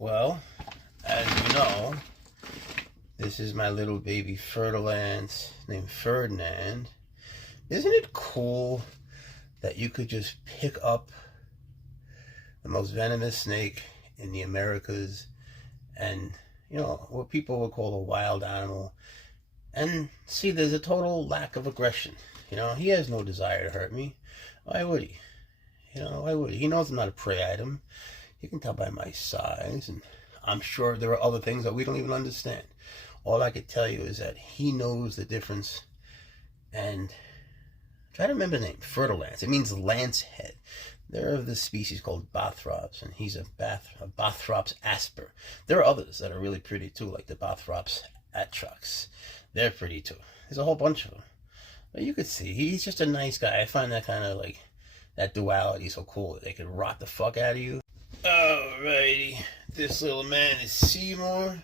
Well, as you know, this is my little baby Ferdinand named Ferdinand. Isn't it cool that you could just pick up the most venomous snake in the Americas and, what people would call a wild animal, and see there's a total lack of aggression. He has no desire to hurt me. Why would he? Why would he? He knows I'm not a prey item. You can tell by my size, and I'm sure there are other things that we don't even understand. All I could tell you is that he knows the difference. And try to remember the name, Fertilance. It means lance head. They're of this species called Bothrops, and he's a Bothrops asper. There are others that are really pretty too, like the Bothrops atrox. They're pretty too. There's a whole bunch of them. But you could see, he's just a nice guy. I find that kind of like, that duality so cool. They could rot the fuck out of you. Alrighty, this little man is Seymour.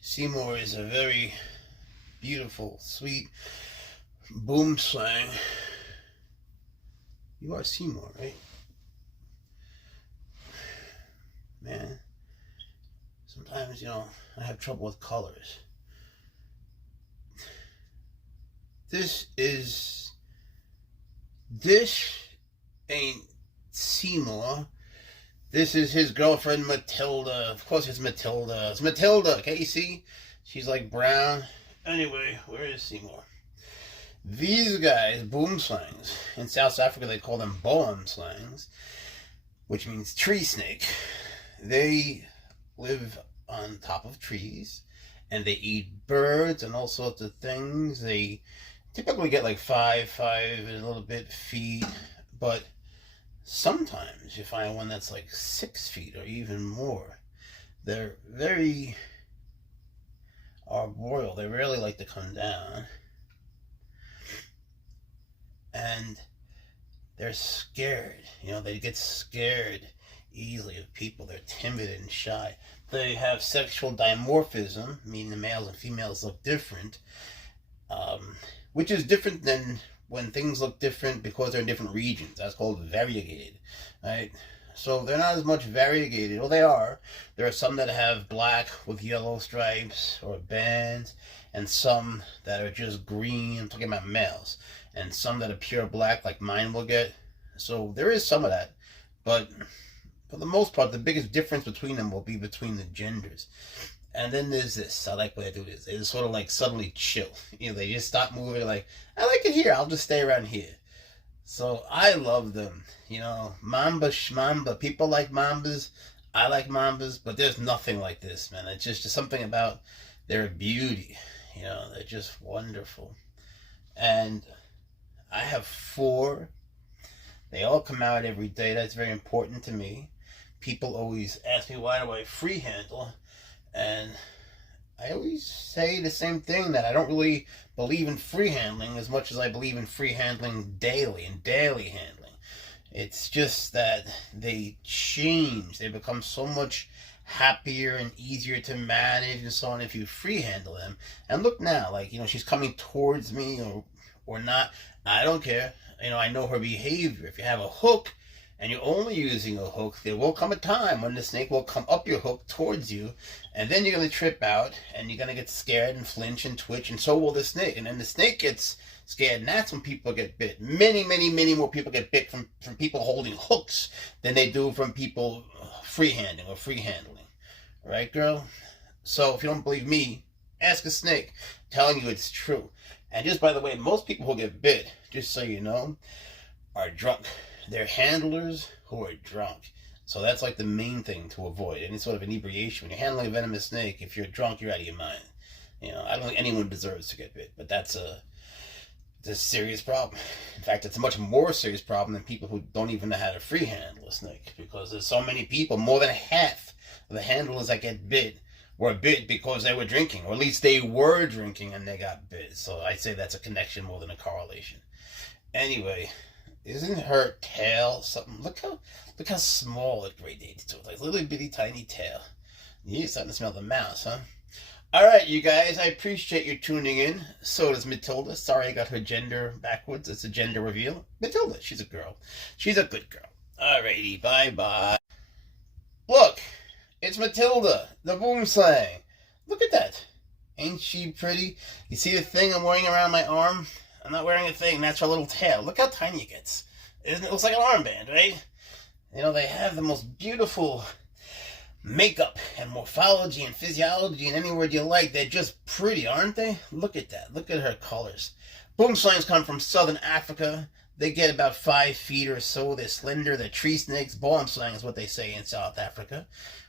Seymour is a very beautiful, sweet boom slang. You are Seymour, right? Man, sometimes, I have trouble with colors. This ain't Seymour. This is his girlfriend, Matilda. Of course it's Matilda. It's Matilda, can't you see? She's like brown. Anyway, where is Seymour? These guys, boom slangs. In South Africa, they call them boom slangs, which means tree snake. They live on top of trees, and they eat birds and all sorts of things. They typically get like 5 and a little bit feet, but sometimes you find one that's like 6 feet or even more. They're very arboreal. They rarely like to come down. And they're scared. They get scared easily of people. They're timid and shy. They have sexual dimorphism, meaning the males and females look different, which is different than when things look different because they're in different regions. That's called variegated, right? So they're not as much variegated. Well, they are. There are some that have black with yellow stripes or bands, and some that are just green. I'm talking about males. And some that are pure black, like mine will get. So there is some of that. But for the most part, the biggest difference between them will be between the genders. And then there's this. I like when they do this. They just sort of like suddenly chill. They just stop moving. Like, I like it here. I'll just stay around here. So I love them. Mamba shmamba. People like mambas. I like mambas. But there's nothing like this, man. It's just something about their beauty. They're just wonderful. And I have 4. They all come out every day. That's very important to me. People always ask me, why do I free handle? And I always say the same thing, that I don't really believe in free handling as much as I believe in free handling daily and daily handling. It's just that they change. They become so much happier and easier to manage and so on if you free handle them. And look now, like, she's coming towards me or not. I don't care. I know her behavior. If you have a hook and you're only using a hook, there will come a time when the snake will come up your hook towards you, and then you're going to trip out, and you're going to get scared and flinch and twitch, and so will the snake. And then the snake gets scared, and that's when people get bit. Many, many, many more people get bit from people holding hooks than they do from people freehanding or free handling. Right, girl? So if you don't believe me, ask a snake. I'm telling you it's true. And just by the way, most people who get bit, just so you know, are drunk. They're handlers who are drunk. So that's like the main thing to avoid, any sort of inebriation. When you're handling a venomous snake, if you're drunk, you're out of your mind. I don't think anyone deserves to get bit, but it's a serious problem. In fact, it's a much more serious problem than people who don't even know how to free handle a snake, because there's so many people, more than half of the handlers that get bit were bit because they were drinking, or at least they were drinking and they got bit. So I say that's a connection more than a correlation. Anyway, isn't her tail something? Look how small it gradates to. Like little bitty tiny tail. You're starting to smell the mouse, huh? Alright, you guys, I appreciate you tuning in. So does Matilda. Sorry I got her gender backwards. It's a gender reveal. Matilda, she's a girl. She's a good girl. Alrighty, bye-bye. Look, It's Matilda, the boom slang. Look at that. Ain't she pretty? You see the thing I'm wearing around my arm? I'm not wearing a thing. That's her little tail. Look how tiny it gets. Isn't it? Looks like an armband, right? You know, they have the most beautiful makeup and morphology and physiology and any word you like. They're just pretty, aren't they? Look at that. Look at her colors. Boom slangs come from southern Africa. They get about 5 feet or so. They're slender. They're tree snakes. Boom slang is what they say in South Africa,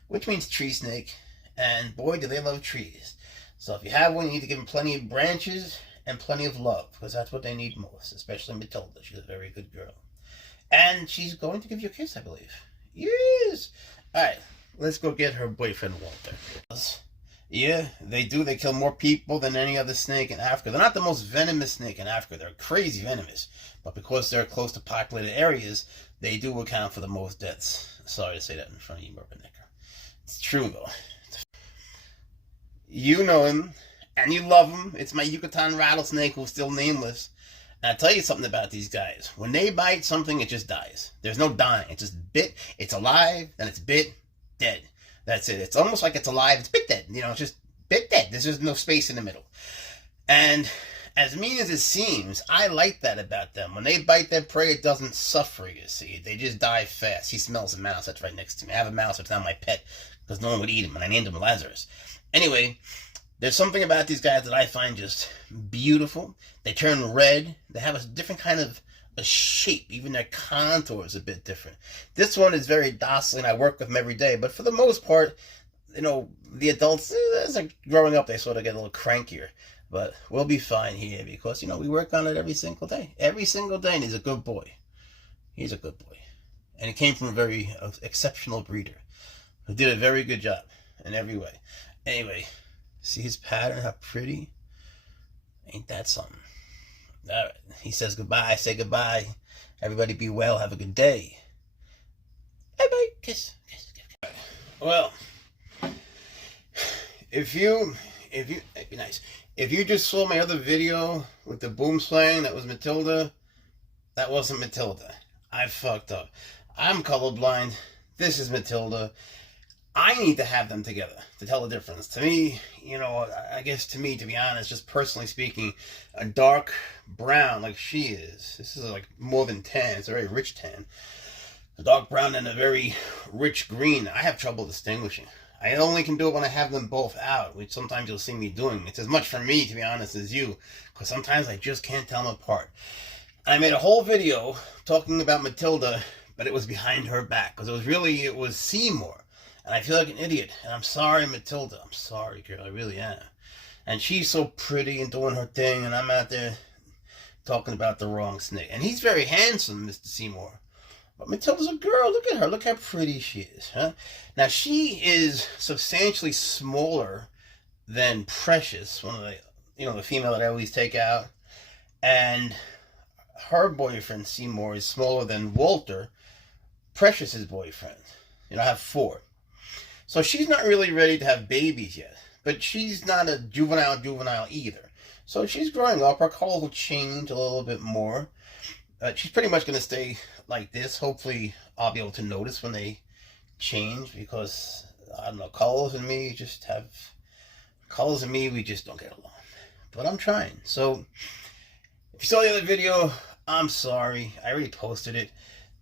which means tree snake. And boy, do they love trees. So if you have one, you need to give them plenty of branches and plenty of love, because that's what they need most, especially Matilda. She's a very good girl. And she's going to give you a kiss, I believe. Yes! Alright, let's go get her boyfriend, Walter. Yeah, they do. They kill more people than any other snake in Africa. They're not the most venomous snake in Africa. They're crazy venomous. But because they're close to populated areas, they do account for the most deaths. Sorry to say that in front of you, Rubbernecker. It's true, though. You know him, and you love him. It's my Yucatan rattlesnake who's still nameless. And I'll tell you something about these guys. When they bite something, it just dies. There's no dying. It's just bit, it's alive, then it's bit, dead. That's it. It's almost like it's alive, it's bit dead. You know, it's just bit dead. There's just no space in the middle. And as mean as it seems, I like that about them. When they bite their prey, it doesn't suffer, you see. They just die fast. He smells a mouse. That's right next to me. I have a mouse. It's not my pet because no one would eat him, and I named him Lazarus. Anyway, there's something about these guys that I find just beautiful. They turn red. They have a different kind of a shape. Even their contour is a bit different. This one is very docile, and I work with them every day. But for the most part, you know, the adults, as they're growing up, they sort of get a little crankier. But we'll be fine here because, you know, we work on it every single day. Every single day, and he's a good boy. He's a good boy. And he came from a very exceptional breeder who did a very good job in every way. Anyway, see his pattern, how pretty? Ain't that something? Alright, he says goodbye, I say goodbye. Everybody be well, have a good day. Bye-bye, kiss, kiss, kiss. Well, if you, be nice. If you just saw my other video with the boom slang, that was Matilda, that wasn't Matilda. I fucked up. I'm colorblind. This is Matilda. I need to have them together to tell the difference. To me, you know, I guess to me, to be honest, just personally speaking, a dark brown like she is. This is like more than tan. It's a very rich tan. A dark brown and a very rich green. I have trouble distinguishing. I only can do it when I have them both out, which sometimes you'll see me doing. It's as much for me, to be honest, as you, because sometimes I just can't tell them apart. I made a whole video talking about Matilda, but it was behind her back, because it was Seymour. And I feel like an idiot. And I'm sorry, Matilda. I'm sorry, girl. I really am. And she's so pretty and doing her thing. And I'm out there talking about the wrong snake. And he's very handsome, Mr. Seymour. But Matilda's a girl. Look at her. Look how pretty she is. Huh? Now, she is substantially smaller than Precious, one of the, you know, the female that I always take out. And her boyfriend, Seymour, is smaller than Walter, Precious's boyfriend. You know, I have 4. So she's not really ready to have babies yet. But she's not a juvenile either. So she's growing up. Her color will change a little bit more. She's pretty much going to stay like this. Hopefully I'll be able to notice when they change. Because, I don't know, colors and me we just don't get along. But I'm trying. So, if you saw the other video, I'm sorry. I already posted it.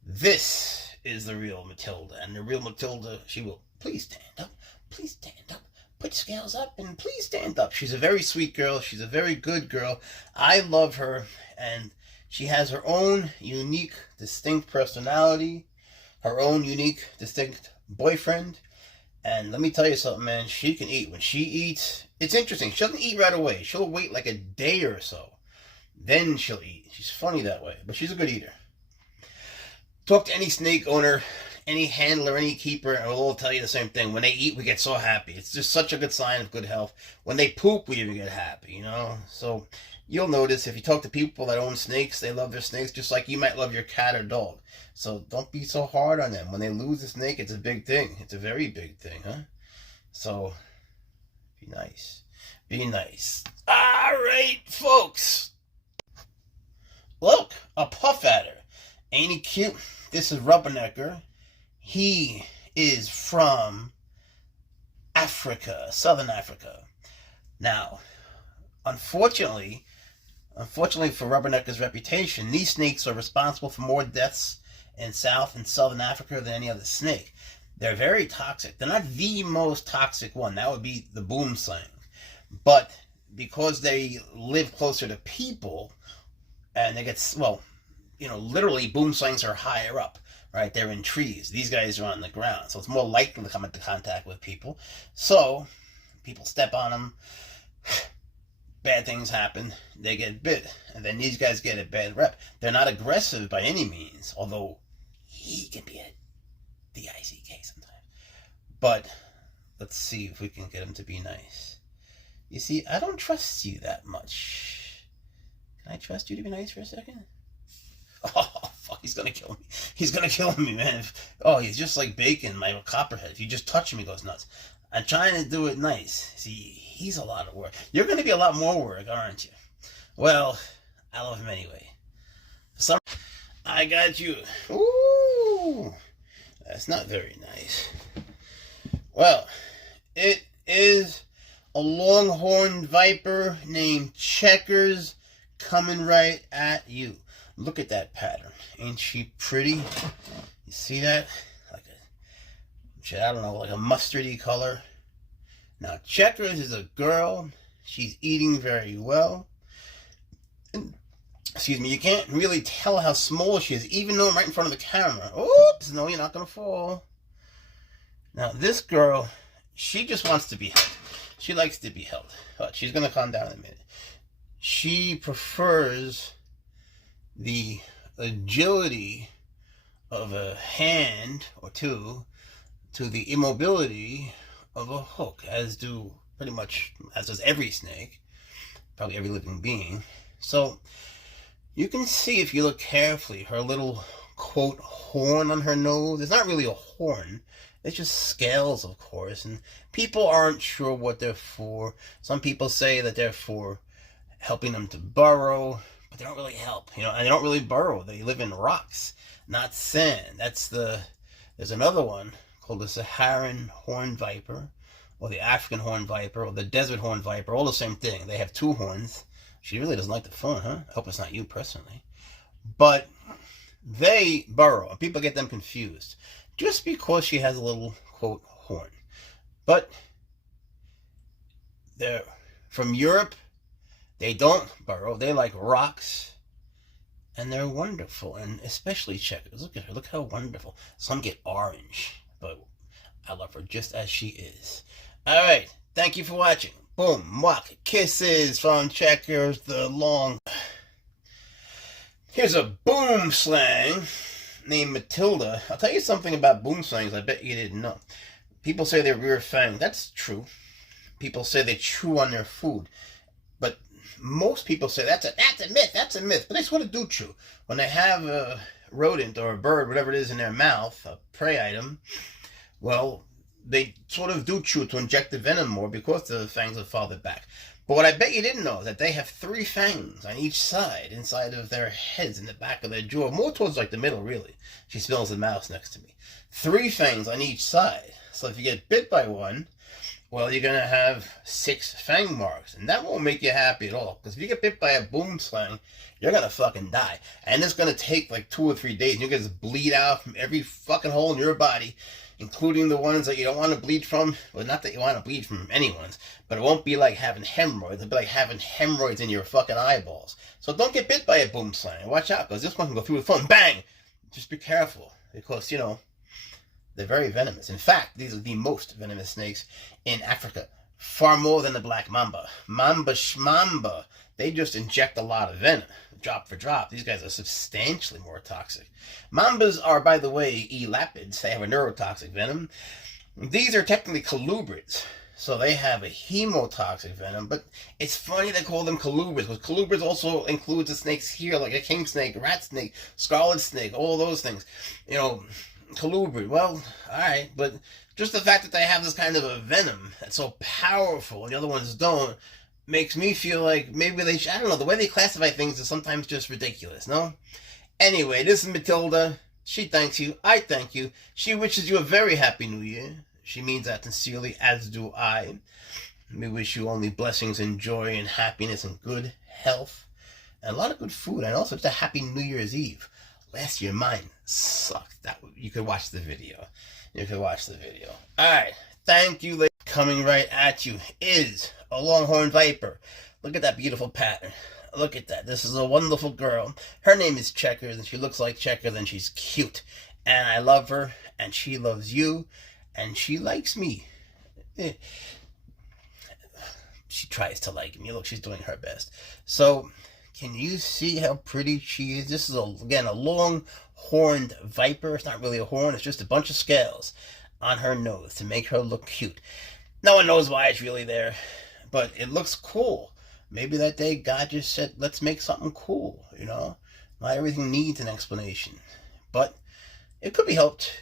This is the real Matilda. And the real Matilda, she will... Please stand up. Please stand up. Put your scales up and please stand up. She's a very sweet girl. She's a very good girl. I love her. And she has her own unique, distinct personality. Her own unique, distinct boyfriend. And let me tell you something, man. She can eat. When she eats, it's interesting. She doesn't eat right away. She'll wait like a day or so. Then she'll eat. She's funny that way. But she's a good eater. Talk to any snake owner, any handler, any keeper, and we'll all tell you the same thing. When they eat, we get so happy. It's just such a good sign of good health. When they poop, we even get happy, you know? So you'll notice if you talk to people that own snakes, they love their snakes just like you might love your cat or dog. So don't be so hard on them. When they lose a snake, it's a big thing. It's a very big thing, huh? So be nice. Be nice. All right, folks. Look, a puff adder. Ain't he cute? This is Rubbernecker. He is from Africa, Southern Africa. Now, unfortunately for rubbernecker's reputation, these snakes are responsible for more deaths in South and Southern Africa than any other snake. They're very toxic. They're not the most toxic one. That would be the boomslang. But because they live closer to people, and they get, well, literally boomslangs are higher up, right? They're in trees. These guys are on the ground, so it's more likely to come into contact with people. So people step on them, bad things happen, they get bit, and then these guys get a bad rep. They're not aggressive by any means, although he can be a D-I-C-K sometimes. But let's see if we can get him to be nice. You see, I don't trust you that much. Can I trust you to be nice for a second? Oh, fuck, he's gonna kill me. He's gonna kill me, man. He's just like bacon, my copperhead. If you just touch him, he goes nuts. I'm trying to do it nice. See, he's a lot of work. You're gonna be a lot more work, aren't you? Well, I love him anyway. I got you. Ooh, that's not very nice. Well, it is a longhorn viper named Checkers coming right at you. Look at that pattern. Ain't she pretty? You see that? I don't know, like a mustardy color. Now, Checkers is a girl. She's eating very well. And, excuse me, you can't really tell how small she is, even though I'm right in front of the camera. Oops, no, you're not going to fall. Now, this girl, she just wants to be held. She likes to be held. But she's going to calm down in a minute. She prefers the agility of a hand or two to the immobility of a hook, as does every snake, probably every living being. So you can see, if you look carefully, her little, quote, horn on her nose. It's not really a horn. It's just scales, of course, and people aren't sure what they're for. Some people say that they're for helping them to burrow, but they don't really help, and they don't really burrow. They live in rocks, not sand. There's another one called the Saharan horned viper, or the African horned viper, or the desert horned viper, all the same thing. They have two horns. She really doesn't like the phone, huh? I hope it's not you personally. But they burrow, and people get them confused, just because she has a little, quote, horn. But they're from Europe. They don't burrow. They like rocks. And they're wonderful. And especially Checkers. Look at her. Look how wonderful. Some get orange. But I love her just as she is. Alright. Thank you for watching. Boom. Mwah. Kisses from Checkers the Long. Here's a boom slang named Matilda. I'll tell you something about boom slangs I bet you didn't know. People say they're rear fang. That's true. People say they chew on their food. But most people say that's a myth, but they sort of do chew. When they have a rodent or a bird, whatever it is, in their mouth, a prey item, well, they sort of do chew to inject the venom more because the fangs are farther back. But what I bet you didn't know is that they have 3 fangs on each side, inside of their heads, in the back of their jaw, more towards like the middle, really. She smells the mouse next to me. 3 fangs on each side. So if you get bit by one, well, you're going to have 6 fang marks. And that won't make you happy at all. Because if you get bit by a boom slang, you're going to fucking die. And it's going to take like 2 or 3 days. You're going to bleed out from every fucking hole in your body, including the ones that you don't want to bleed from. Well, not that you want to bleed from anyone's, but it won't be like having hemorrhoids. It'll be like having hemorrhoids in your fucking eyeballs. So don't get bit by a boom slang. Watch out, because this one can go through the phone. Bang! Just be careful, because, they're very venomous. In fact, these are the most venomous snakes in Africa. Far more than the black mamba. Mamba shmamba. They just inject a lot of venom. Drop for drop. These guys are substantially more toxic. Mambas are, by the way, elapids. They have a neurotoxic venom. These are technically colubrids. So they have a hemotoxic venom. But it's funny they call them colubrids. Because colubrids also includes the snakes here, like a king snake, rat snake, scarlet snake, all those things. Colubrid, well, alright, but just the fact that they have this kind of a venom that's so powerful and the other ones don't, makes me feel like maybe they should, I don't know, the way they classify things is sometimes just ridiculous, no? Anyway, this is Matilda. She thanks you. I thank you. She wishes you a very happy new year. She means that sincerely, as do I. We wish you only blessings and joy and happiness and good health and a lot of good food, and also just a happy New Year's Eve. Last year mine sucked. You could watch the video. Alright, thank you, ladies. Coming right at you is a longhorn viper. Look at that beautiful pattern. Look at that. This is a wonderful girl. Her name is Checkers, and she looks like Checkers, and she's cute. And I love her, and she loves you, and she likes me. She tries to like me. Look, she's doing her best. So, can you see how pretty she is? This is, again, a long-horned viper. It's not really a horn. It's just a bunch of scales on her nose to make her look cute. No one knows why it's really there, but it looks cool. Maybe that day God just said, let's make something cool, you know? Not everything needs an explanation. But it could be helped.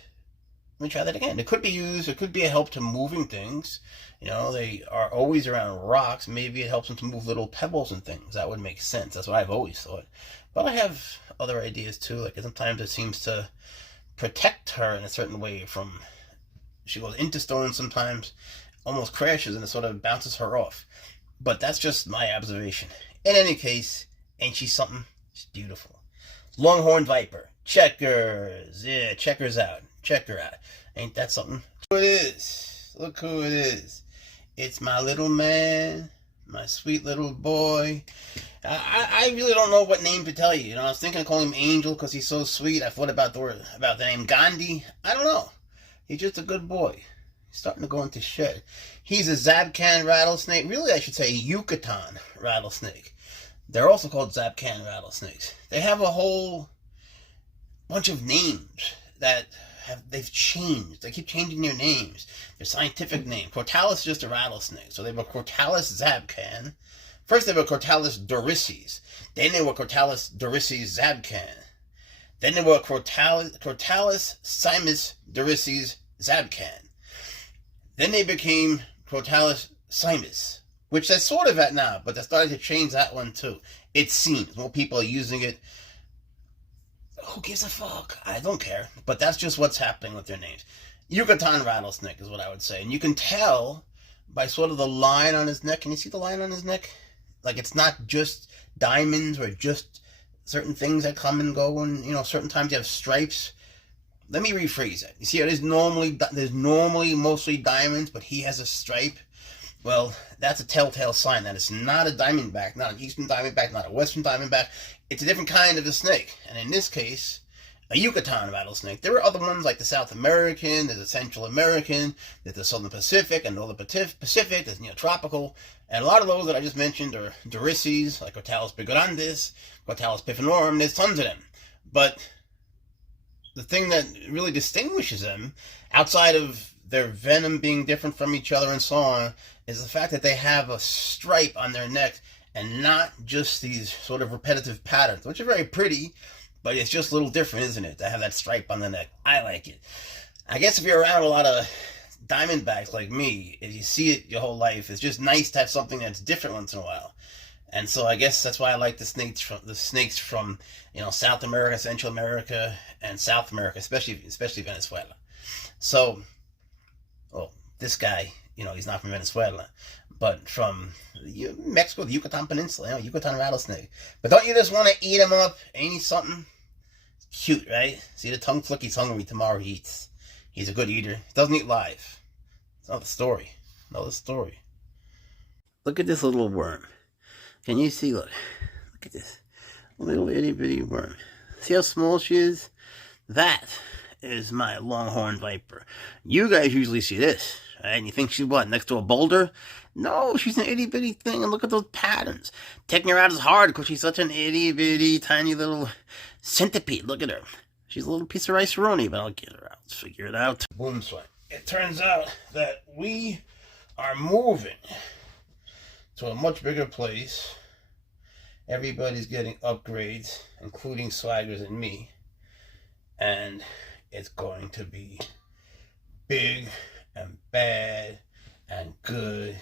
Let me try that again. It could be used. It could be a help to moving things. You know, they are always around rocks. Maybe it helps them to move little pebbles and things. That would make sense. That's what I've always thought. But I have other ideas too. Like sometimes it seems to protect her in a certain way from... She goes into stones sometimes, almost crashes, and it sort of bounces her off. But that's just my observation. In any case, ain't she something? She's beautiful. Longhorn viper. Checkers. Yeah, Checkers out. Check her out. Ain't that something? Look who it is. Look who it is. It's my little man. My sweet little boy. I really don't know what name to tell you. You know, I was thinking of calling him Angel because he's so sweet. I thought about the name Gandhi. I don't know. He's just a good boy. He's starting to go into shed. He's a Zabcan rattlesnake. Really, I should say Yucatan rattlesnake. They're also called Zabcan rattlesnakes. They have a whole bunch of names that they've changed. They keep changing their names. Their scientific name. Crotalus is just a rattlesnake. So they were Crotalus zabcan. First they were Crotalus dorisses. Then they were Crotalus dorisses zabcan. Then they were Crotalus simus dorisses zabcan. Then they became Crotalus simus, which they're sort of at now, but they're starting to change that one too. It seems more people are using it. Who gives a fuck? I don't care. But that's just what's happening with their names. Yucatan rattlesnake is what I would say. And you can tell by sort of the line on his neck. Can you see the line on his neck? Like, it's not just diamonds or just certain things that come and go. And, you know, certain times you have stripes. Let me rephrase it. You see, there's normally mostly diamonds, but he has a stripe. Well, that's a telltale sign that it's not a diamondback, not an eastern diamondback, not a western diamondback. It's a different kind of a snake. And in this case, a Yucatan rattlesnake. There are other ones like the South American, there's a Central American, there's the Southern Pacific, and Northern Pacific, there's Neotropical. And a lot of those that I just mentioned are dorisses, like Crotalus bigorandis, Crotalus pifanorum. There's tons of them. But the thing that really distinguishes them, outside of their venom being different from each other and so on, is the fact that they have a stripe on their neck and not just these sort of repetitive patterns, which are very pretty, but it's just a little different, isn't it, to have that stripe on the neck? I like it. I guess if you're around a lot of diamondbacks like me, if you see it your whole life, it's just nice to have something that's different once in a while. And so I guess that's why I like the snakes from you know, South America, Central America, and South America, especially Venezuela. So, well, this guy, you know, he's not from Venezuela, but from Mexico, the Yucatan Peninsula, you know, Yucatan rattlesnake. But don't you just want to eat him up? Ain't he something? Cute, right? See the tongue flick, he's hungry, tomorrow he eats. He's a good eater. He doesn't eat live. It's another story. Another story. Look at this little worm. Can you see? Look at this little itty bitty worm. See how small she is? That is my longhorn viper. You guys usually see this, right? And you think she's what, next to a boulder? No, she's an itty bitty thing, and look at those patterns. Taking her out is hard because she's such an itty bitty tiny little centipede. Look at her. She's a little piece of rice-a-roni, but I'll get her out. Let's figure it out. Boom sweat. It turns out that we are moving to a much bigger place. Everybody's getting upgrades, including Swaggers and me. And it's going to be big and bad and good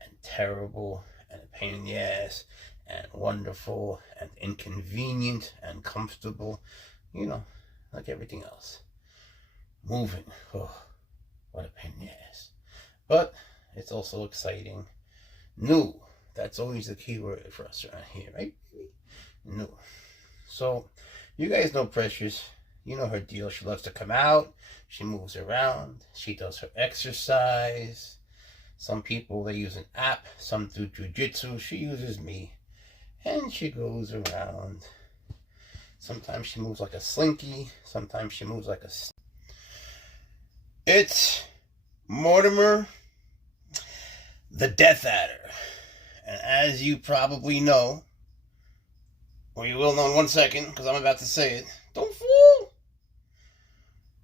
and terrible and a pain in the ass and wonderful and inconvenient and comfortable. You know, like everything else. Moving. Oh, What a pain in the ass. But it's also exciting. New. That's always the key word for us around here, right? New. So, you guys know Precious. You know her deal. She loves to come out. She moves around. She does her exercise. Some people, they use an app. Some do jujitsu. She uses me. And she goes around. Sometimes she moves like a slinky. Sometimes she moves like a... It's Mortimer, the Death Adder. And as you probably know, or you will know in 1 second, because I'm about to say it, don't fool!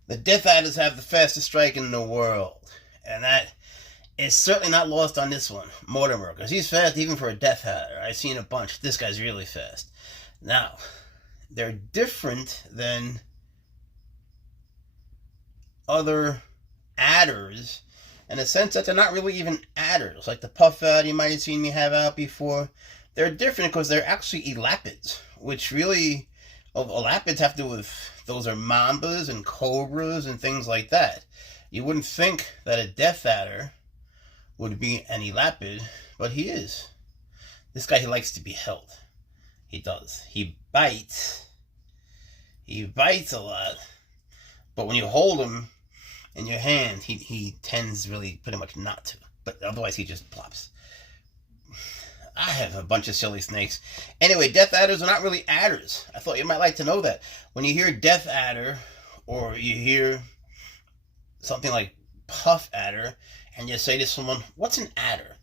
The Death Adders have the fastest strike in the world. And that is certainly not lost on this one, Mortimer, because he's fast even for a Death Adder. I've seen a bunch. This guy's really fast. Now, they're different than other adders in the sense that they're not really even adders. Like the puff adder you might have seen me have out before. They're different because they're actually elapids, which really, elapids have to do with, those are mambas and cobras and things like that. You wouldn't think that a Death Adder would be an elapid, but he is. This guy, he likes to be held. He does. He bites. He bites a lot. But when you hold him in your hand, he tends really pretty much not to. But otherwise, he just plops. I have a bunch of silly snakes. Anyway, Death Adders are not really adders. I thought you might like to know that. When you hear Death Adder, or you hear something like Puff Adder, and you say to someone, what's an adder?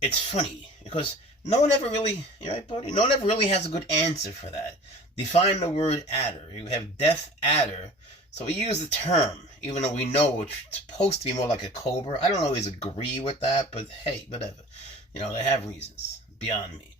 It's funny, because no one ever really, you right, buddy? No one ever really has a good answer for that. Define the word adder. You have Death Adder, so we use the term, even though we know it's supposed to be more like a cobra. I don't always agree with that, but hey, whatever. You know, they have reasons beyond me.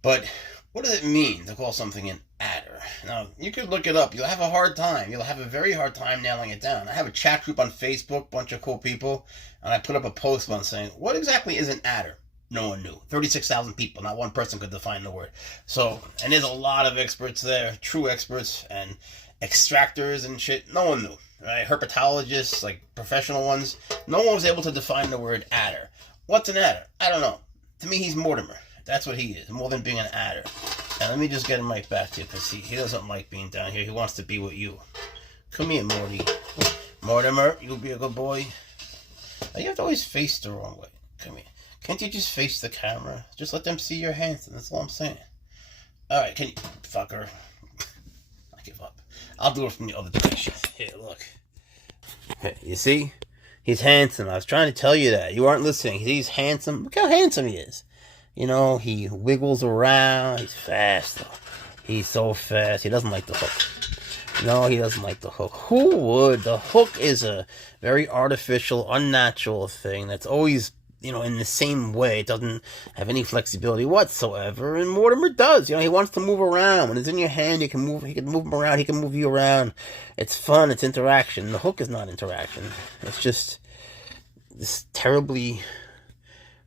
But what does it mean to call something an adder? Now, you could look it up. You'll have a hard time. You'll have a very hard time nailing it down. I have a chat group on Facebook, bunch of cool people, and I put up a post once saying, what exactly is an adder? No one knew. 36,000 people. Not one person could define the word. So, and there's a lot of experts there, true experts, and extractors and shit. No one knew. Right? Herpetologists, like professional ones. No one was able to define the word adder. What's an adder? I don't know. To me, he's Mortimer. That's what he is, more than being an adder. And let me just get him right back to you, because he doesn't like being down here. He wants to be with you. Come here, Morty. Mortimer, you'll be a good boy. Now, you have to always face the wrong way. Come here. Can't you just face the camera? Just let them see your hands, and that's all I'm saying. Alright, can you... Fucker. I give up. I'll do it from the other direction. Here, look. Hey, you see? He's handsome. I was trying to tell you that. You aren't listening. He's handsome. Look how handsome he is. You know, he wiggles around. He's fast, though. He's so fast. He doesn't like the hook. No, he doesn't like the hook. Who would? The hook is a very artificial, unnatural thing that's always, you know, in the same way. It doesn't have any flexibility whatsoever. And Mortimer does. You know, he wants to move around. When it's in your hand, you can move. He can move him around. He can move you around. It's fun. It's interaction. The hook is not interaction. It's just this terribly,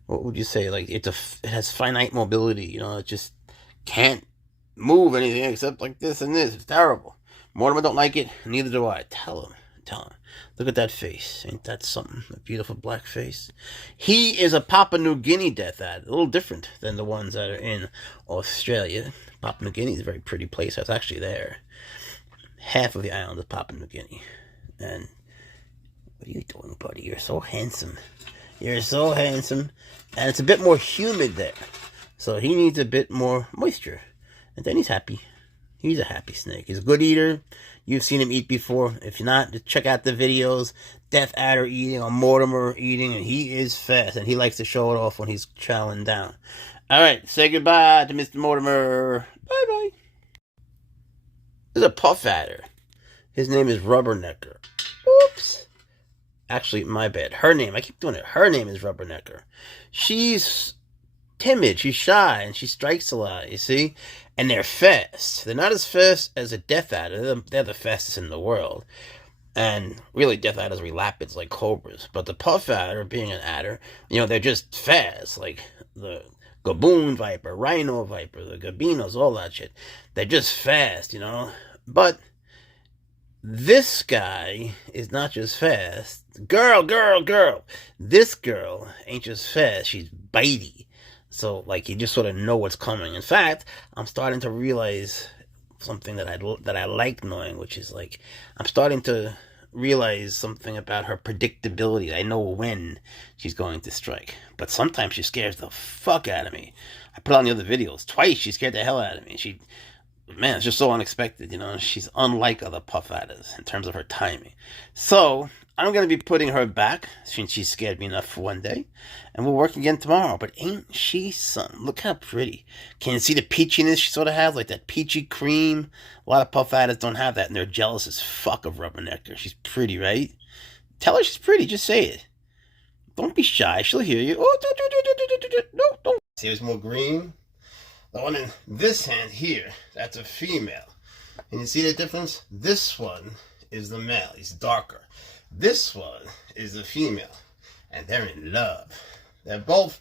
what would you say? Like it has finite mobility. You know, it just can't move anything except like this and this. It's terrible. Mortimer don't like it. Neither do I. Tell him. Look at that face. Ain't that something? A beautiful black face. He is a Papua New Guinea Death Adder. A little different than the ones that are in Australia. Papua New Guinea is a very pretty place. I was actually there. Half of the island of Papua New Guinea. And what are you doing, buddy? You're so handsome. You're so handsome. And it's a bit more humid there. So he needs a bit more moisture. And then he's happy. He's a happy snake. He's a good eater. You've seen him eat before. If you're not, just check out the videos. Death Adder eating or Mortimer eating. And he is fast. And he likes to show it off when he's chowing down. Alright, say goodbye to Mr. Mortimer. Bye-bye. This is a Puff Adder. His name is Rubbernecker. Oops. Actually, my bad. Her name. I keep doing it. Her name is Rubbernecker. She's timid. She's shy. And she strikes a lot, you see? And they're fast. They're not as fast as a Death Adder. They're the fastest in the world. And really, Death Adders are lapids like cobras. But the Puff Adder, being an adder, you know, they're just fast. Like the Gaboon Viper, Rhino Viper, the Gabinos, all that shit. They're just fast, you know. But This guy is not just fast. Girl, girl, girl. This girl ain't just fast. She's bitey. So, like, you just sort of know what's coming. In fact, I'm starting to realize something that I like knowing, which is like I'm starting to realize something about her predictability. I know when she's going to strike, but sometimes she scares the fuck out of me. I put on the other videos twice. She scared the hell out of me. Man, it's just so unexpected, you know. She's unlike other puff adders in terms of her timing. So I'm gonna be putting her back since she scared me enough for one day, and we'll work again tomorrow. But ain't she something? Look how pretty. Can you see the peachiness she sort of has, like that peachy cream? A lot of puff adders don't have that, and they're jealous as fuck of rubbernecker. She's pretty, right? Tell her she's pretty. Just say it. Don't be shy. She'll hear you. Oh, no, don't. See, there's more green. The one in this hand here, that's a female. And you see the difference? This one is the male. He's darker. This one is the female. And they're in love. They're both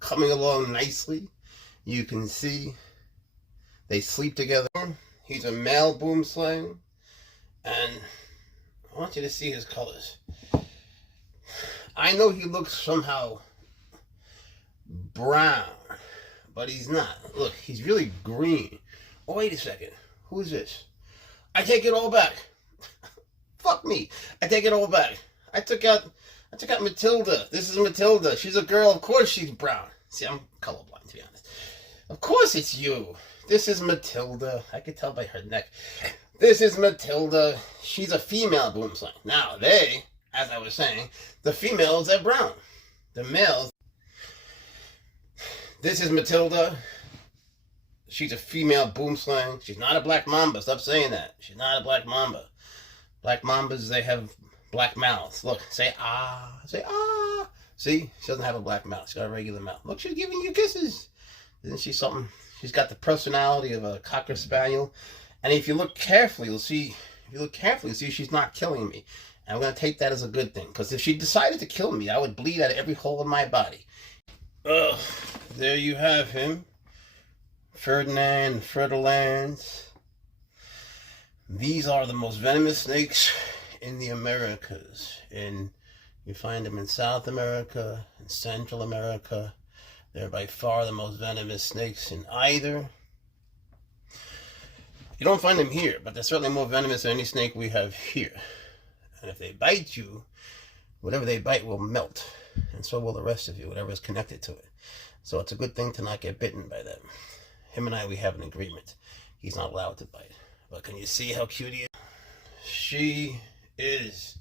coming along nicely. You can see they sleep together. He's a male boomslang. And I want you to see his colors. I know he looks somehow brown, but he's not. Look, he's really green. Oh, wait a second. Who's this? I take it all back. Fuck me. I take it all back. I took out Matilda. This is Matilda. She's a girl. Of course she's brown. See, I'm colorblind, to be honest. Of course it's you. This is Matilda. I could tell by her neck. This is Matilda. She's a female boomslang. Now, they, as I was saying, the females are brown. The males. This is Matilda. She's a female boomslang. She's not a black mamba. Stop saying that. She's not a black mamba. Black mambas, they have black mouths. Look, say ah. Say ah. See? She doesn't have a black mouth. She's got a regular mouth. Look, she's giving you kisses. Isn't she something? She's got the personality of a Cocker Spaniel. And if you look carefully, you'll see she's not killing me. And I'm going to take that as a good thing. Because if she decided to kill me, I would bleed out of every hole in my body. Ugh. There you have him. Ferdinand, Ferdinand. These are the most venomous snakes in the Americas. You find them in South America, in Central America. They're by far the most venomous snakes in either. You don't find them here, but they're certainly more venomous than any snake we have here. And if they bite you, whatever they bite will melt. And so will the rest of you, whatever is connected to it. So it's a good thing to not get bitten by them. Him and I, we have an agreement. He's not allowed to bite. But can you see how cute he is? She is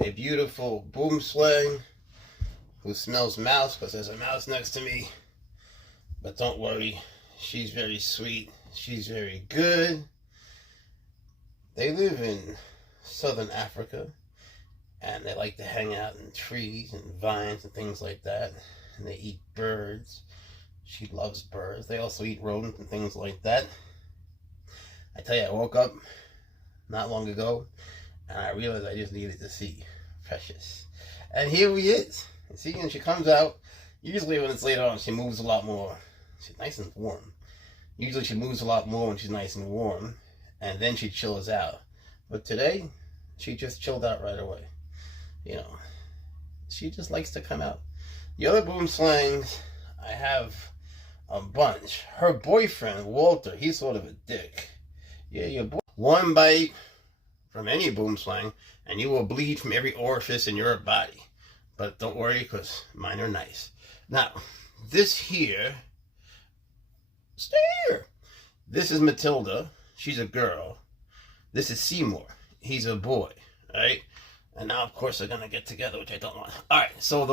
a beautiful boomslang who smells mouse because there's a mouse next to me. But don't worry, she's very sweet. She's very good. They live in southern Africa. And they like to hang out in trees and vines and things like that. And they eat birds. She loves birds. They also eat rodents and things like that. I tell you, I woke up not long ago, and I realized I just needed to see Precious. And here he is. You see, and she comes out. Usually when it's later on, she moves a lot more. She's nice and warm. Usually she moves a lot more when she's nice and warm, and then she chills out. But today, she just chilled out right away. You know, she just likes to come out. The other boomslangs, I have a bunch. Her boyfriend, Walter, he's sort of a dick. Yeah, your boy. One bite from any boomslang, and you will bleed from every orifice in your body. But don't worry, because mine are nice. Now, this here, stay here. This is Matilda. She's a girl. This is Seymour. He's a boy, right? And now, of course, they're going to get together, which I don't want. All right, so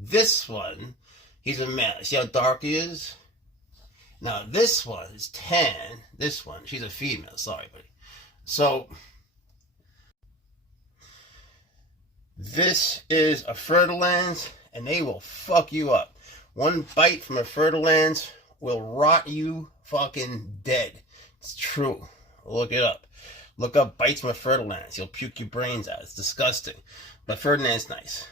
this one, he's a male. See how dark he is? Now, this one is tan. This one, she's a female. Sorry, buddy. So, this is a Ferdinand, and they will fuck you up. One bite from a Ferdinand will rot you fucking dead. It's true. Look it up. Look up bites from a Ferdinand. You'll puke your brains out. It's disgusting. But Ferdinand's nice.